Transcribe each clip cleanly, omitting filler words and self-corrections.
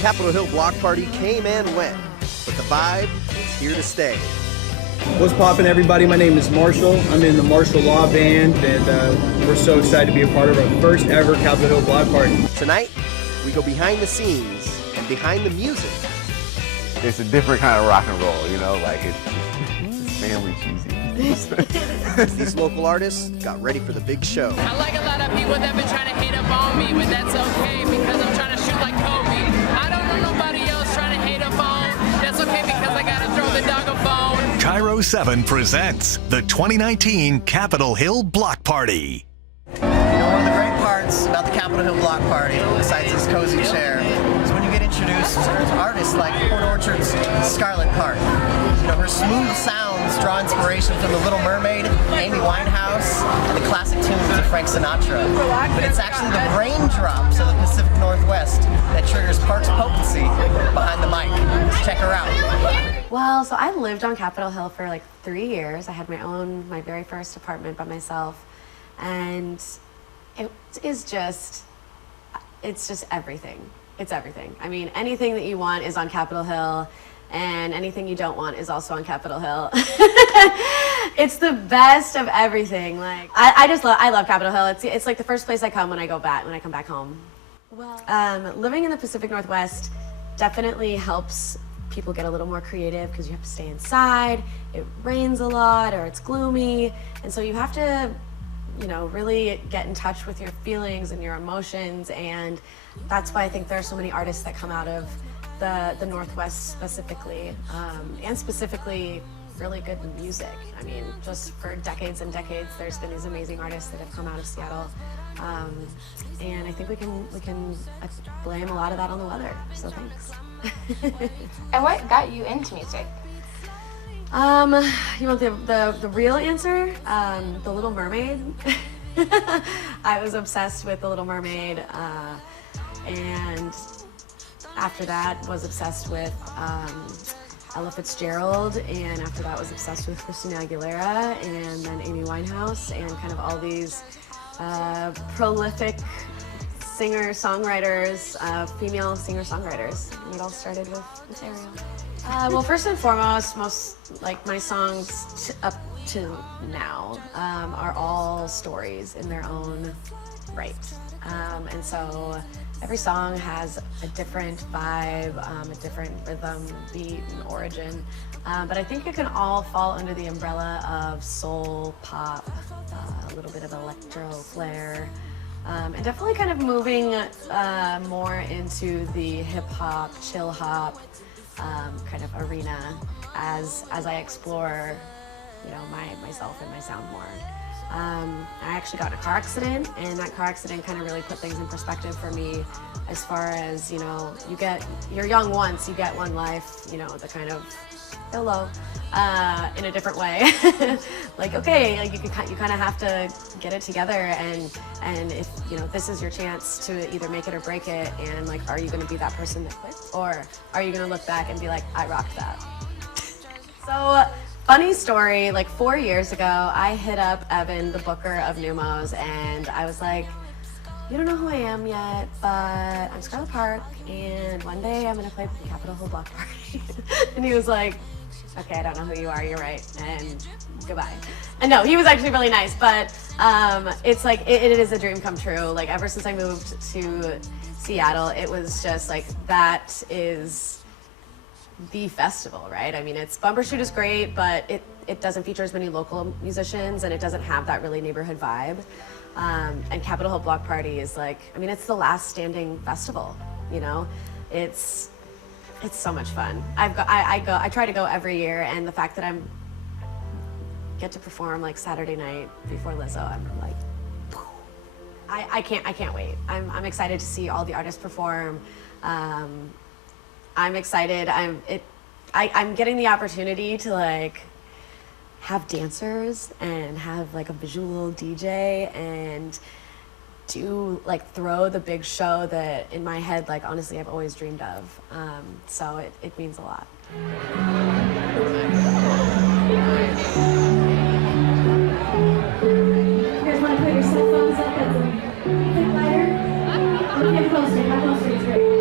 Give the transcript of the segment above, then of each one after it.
Capitol Hill Block Party came and went, but the vibe is here to stay. What's poppin', everybody? My name is Marshall. I'm in the Marshall Law Band, and we're so excited to be a part of our first ever Capitol Hill Block Party. Tonight, we go behind the scenes and behind the music. It's a different kind of rock and roll, you know, like it's family cheesy. These local artists got ready for the big show. I like a lot of people that been trying to hate up on me, but that's okay because I'm trying to shoot like Kobe. I don't know nobody else trying to hate up on. That's okay because I gotta throw the dog a bone. Cairo 7 presents the 2019 Capitol Hill Block Party. You know, one of the great parts about the Capitol Hill Block Party, besides this cozy chair, is when you get introduced to artists like Port Orchard's Scarlet Parke. You know, her smooth sounds draw inspiration from The Little Mermaid, Amy Winehouse, and the classic tunes of Frank Sinatra. But it's actually the raindrops of the Pacific Northwest that triggers Parke's potency behind the mic. Let's check her out. Well, so I lived on Capitol Hill for like 3 years. I had my very first apartment by myself. And it's just everything. It's everything. I mean, anything that you want is on Capitol Hill, and anything you don't want is also on Capitol Hill. It's the best of everything. Like, I love Capitol Hill. It's like the first place I come when I come back home. Well, living in the Pacific Northwest definitely helps people get a little more creative because you have to stay inside. It rains a lot, or it's gloomy, and so you have to, you know, really get in touch with your feelings and your emotions, and that's why I think there are so many artists that come out of the Northwest specifically, and specifically really good music. I mean, just for decades and decades, there's been these amazing artists that have come out of Seattle, and I think we can blame a lot of that on the weather. So thanks. And what got you into music? You want the real answer? The Little Mermaid. I was obsessed with The Little Mermaid, and after that was obsessed with Ella Fitzgerald, and after that was obsessed with Christina Aguilera, and then Amy Winehouse, and kind of all these prolific singer-songwriters, female singer-songwriters. And it all started with Ariel. Well, first and foremost, most like my songs up to now are all stories in their own right, and so every song has a different vibe, a different rhythm, beat, and origin. But I think it can all fall under the umbrella of soul, pop, a little bit of electro flair. And definitely kind of moving more into the hip-hop, chill-hop kind of arena as I explore, you know, myself and my sound more. I actually got in a car accident, and that car accident kind of really put things in perspective for me as far as, you know, you're young once, you get one life, you know, the kind of YOLO in a different way. Like, okay, like you kind of have to get it together, and if, you know, this is your chance to either make it or break it, and like, are you going to be that person that quits, or are you going to look back and be like, I rocked that? So, funny story, like 4 years ago, I hit up Evan, the booker of Numos, and I was like, you don't know who I am yet, but I'm Scarlet Parke, and one day I'm gonna play Capitol Hill Block Party. And he was like, okay, I don't know who you are, you're right, and goodbye. And no, he was actually really nice, but it's like, it is a dream come true. Like, ever since I moved to Seattle, it was just like, that is the festival, right? I mean, Bumbershoot is great, but it doesn't feature as many local musicians, and it doesn't have that really neighborhood vibe. And Capitol Hill Block Party is like, I mean, it's the last standing festival, you know? It's so much fun. I try to go every year, and the fact that I get to perform like Saturday night before Lizzo, I'm like, I can't wait. I'm excited to see all the artists perform. I'm excited. I'm getting the opportunity to like have dancers and have like a visual DJ and throw the big show that in my head, like, honestly, I've always dreamed of. So it means a lot. You guys want to put your cell phones up as a bit lighter? Get closer, it's great.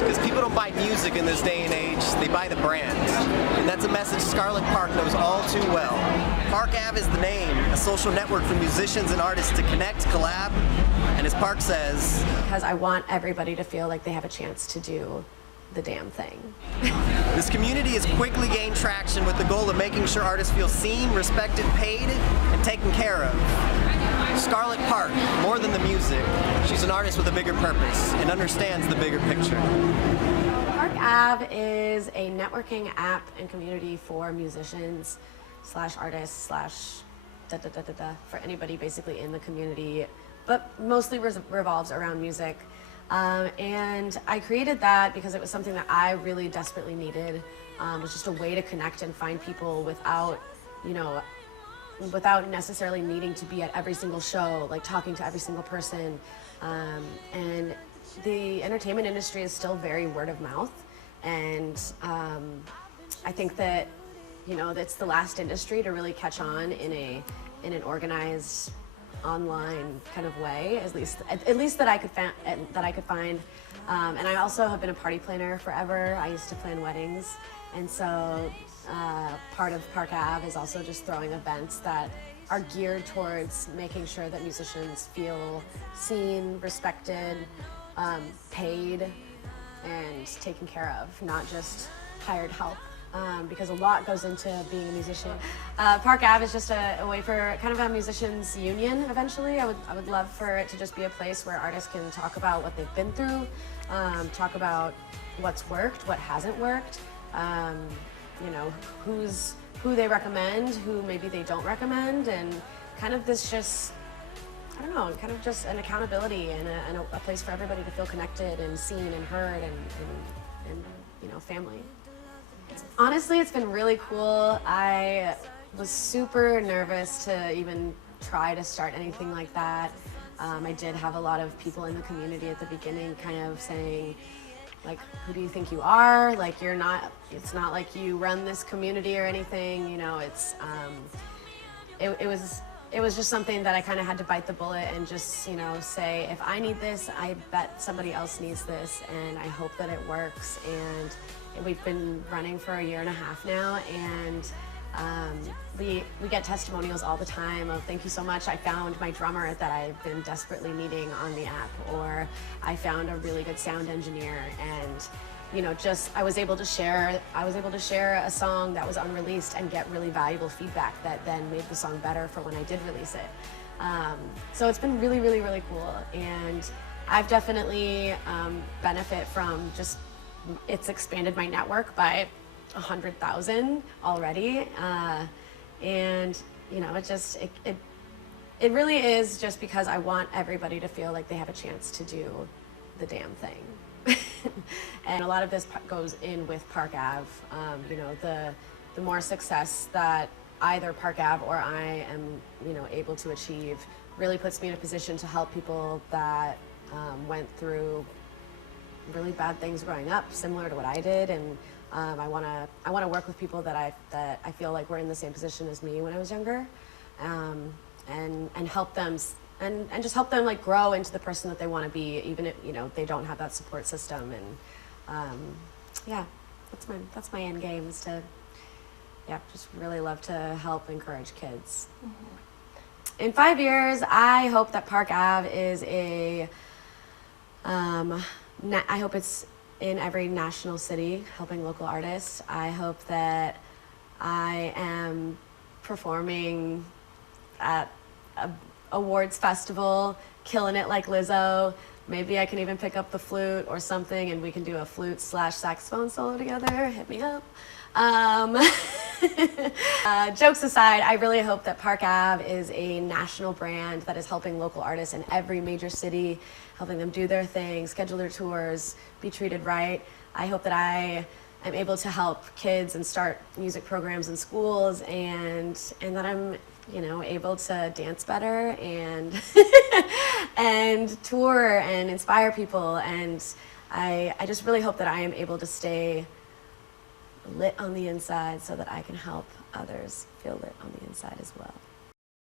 because people don't buy music in this day and age, they buy the brand. And that's a message Scarlet Parke knows all too well. Parke Ave is the name, a social network for musicians and artists to connect, collab, and as Parke says, because I want everybody to feel like they have a chance to do the damn thing. This community has quickly gained traction with the goal of making sure artists feel seen, respected, paid, and taken care of. Scarlet Parke, more than the music, she's an artist with a bigger purpose and understands the bigger picture. Parke Ave is a networking app and community for musicians / artists / for anybody basically in the community, but mostly revolves around music. And I created that because it was something that I really desperately needed. It was just a way to connect and find people without, without necessarily needing to be at every single show, like talking to every single person. And the entertainment industry is still very word of mouth. And I think that, that's the last industry to really catch on in an organized, online kind of way, at least that I could find. And I also have been a party planner forever. I used to plan weddings, and so part of Parke Ave is also just throwing events that are geared towards making sure that musicians feel seen, respected, paid, and taken care of, not just hired help. Because a lot goes into being a musician. Parke Ave is just a way for kind of a musicians union eventually. I would love for it to just be a place where artists can talk about what they've been through, talk about what's worked, what hasn't worked, who they recommend, who maybe they don't recommend, and kind of this just, I don't know, kind of just an accountability and a place for everybody to feel connected and seen and heard and family. Honestly, it's been really cool. I was super nervous to even try to start anything like that. I did have a lot of people in the community at the beginning kind of saying, like, who do you think you are? Like, it's not like you run this community or anything, it was just something that I kind of had to bite the bullet and just, say, if I need this, I bet somebody else needs this, and I hope that it works. And we've been running for 1.5 years now, and we get testimonials all the time of, thank you so much, I found my drummer that I've been desperately needing on the app, or I found a really good sound engineer, and I was able to share a song that was unreleased and get really valuable feedback that then made the song better for when I did release it. So it's been really, really, really cool, and I've definitely benefit from just, it's expanded my network by 100,000 already, and it really is just because I want everybody to feel like they have a chance to do the damn thing. And a lot of this goes in with Parke Ave. The more success that either Parke Ave or I am, able to achieve, really puts me in a position to help people that went through really bad things growing up, similar to what I did, and I want to work with people that I feel like were in the same position as me when I was younger, and help them. And just help them like grow into the person that they want to be, even if they don't have that support system. And that's my end game, is to just really love to help encourage kids. Mm-hmm. In 5 years, I hope that Parke Ave is I hope it's in every national city helping local artists. I hope that I am performing at a awards festival, killing it like Lizzo. Maybe I can even pick up the flute or something, and we can do a flute / saxophone solo together. Hit me up. Jokes aside, I really hope that Parke Ave is a national brand that is helping local artists in every major city, helping them do their thing, schedule their tours, be treated right. I hope that I am able to help kids and start music programs in schools, and that I'm able to dance better and and tour and inspire people. And I just really hope that I am able to stay lit on the inside so that I can help others feel lit on the inside as well.